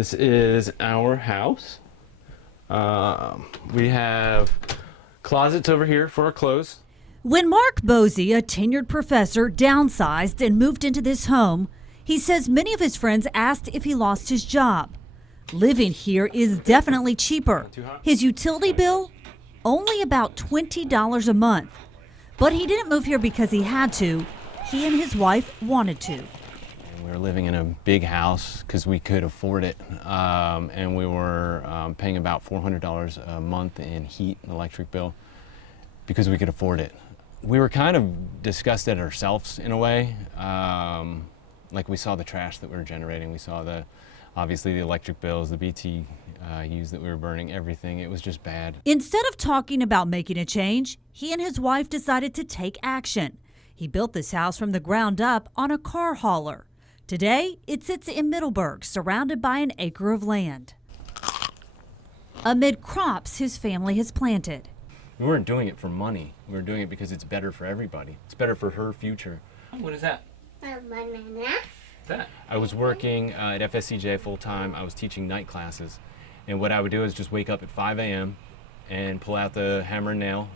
This is our house. We have closets over here for our clothes. When Mark Bosey, a tenured professor, downsized and moved into this home, he says many of his friends asked if he lost his job. Living here is definitely cheaper. His utility bill, only about $20 a month. But he didn't move here because he had to. He and his wife wanted to. We were living in a big house because we could afford it, and we were paying about $400 a month in heat and electric bill because we could afford it. We were kind of disgusted at ourselves in a way. Like we saw the trash that we were generating. We saw obviously the electric bills, the BTUs that we were burning, everything. It was just bad. Instead of talking about making a change, he and his wife decided to take action. He built this house from the ground up on a car hauler. Today, it sits in Middleburg, surrounded by an acre of land. Amid crops his family has planted. We weren't doing it for money. We were doing it because it's better for everybody. It's better for her future. What is that? A banana. What's that? I was working at FSCJ full time. I was teaching night classes. And what I would do is just wake up at 5 a.m. and pull out the hammer and nail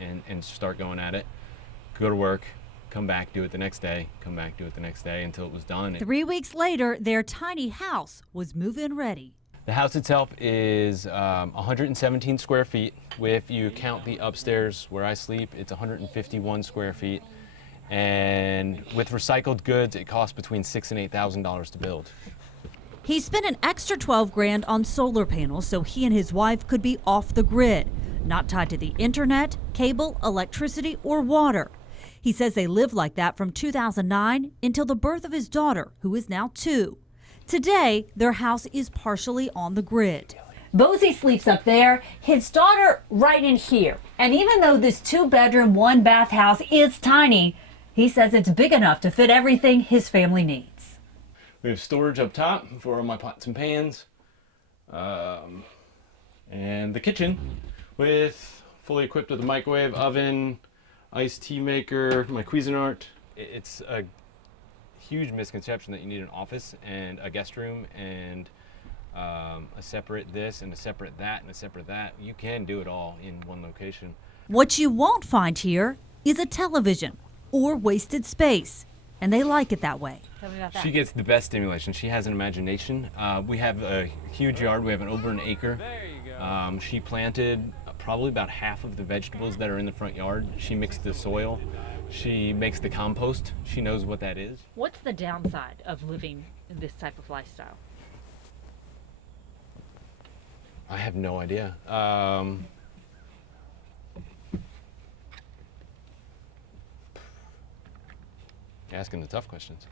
and start going at it. Go to work, come back, do it the next day, come back, do it the next day until it was done. 3 weeks later, their tiny house was move-in ready. The house itself is 117 square feet. If you count the upstairs where I sleep, it's 151 square feet. And with recycled goods, it costs between $6,000 and $8,000 to build. He spent an extra $12 grand on solar panels so he and his wife could be off the grid, not tied to the internet, cable, electricity, or water. He says they lived like that from 2009 until the birth of his daughter, who is now 2. Today, their house is partially on the grid. Bosey sleeps up there, his daughter right in here. And even though this 2-bedroom, 1-bath house is tiny, he says it's big enough to fit everything his family needs. We have storage up top for all my pots and pans. And the kitchen with fully equipped with a microwave, oven, iced tea maker, my Cuisinart. It's a huge misconception that you need an office and a guest room and a separate this and a separate that and a separate that. You can do it all in one location. What you won't find here is a television or wasted space, and they like it that way. Tell me about that. She gets the best stimulation. She has an imagination. We have a huge yard. We have over an acre. There you go. She planted probably about half of the vegetables that are in the front yard. She mixed the soil. She makes the compost. She knows what that is. What's the downside of living in this type of lifestyle? I have no idea. Asking the tough questions.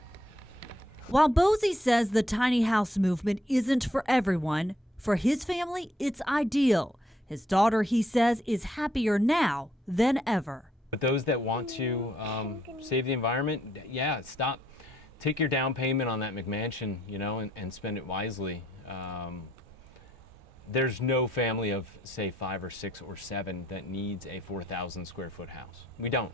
While Bosey says the tiny house movement isn't for everyone, for his family, it's ideal. His daughter, he says, is happier now than ever. But those that want to save the environment, yeah, take your down payment on that McMansion, and spend it wisely. There's no family of, say, 5 or 6 or 7 that needs a 4,000 square foot house. We don't.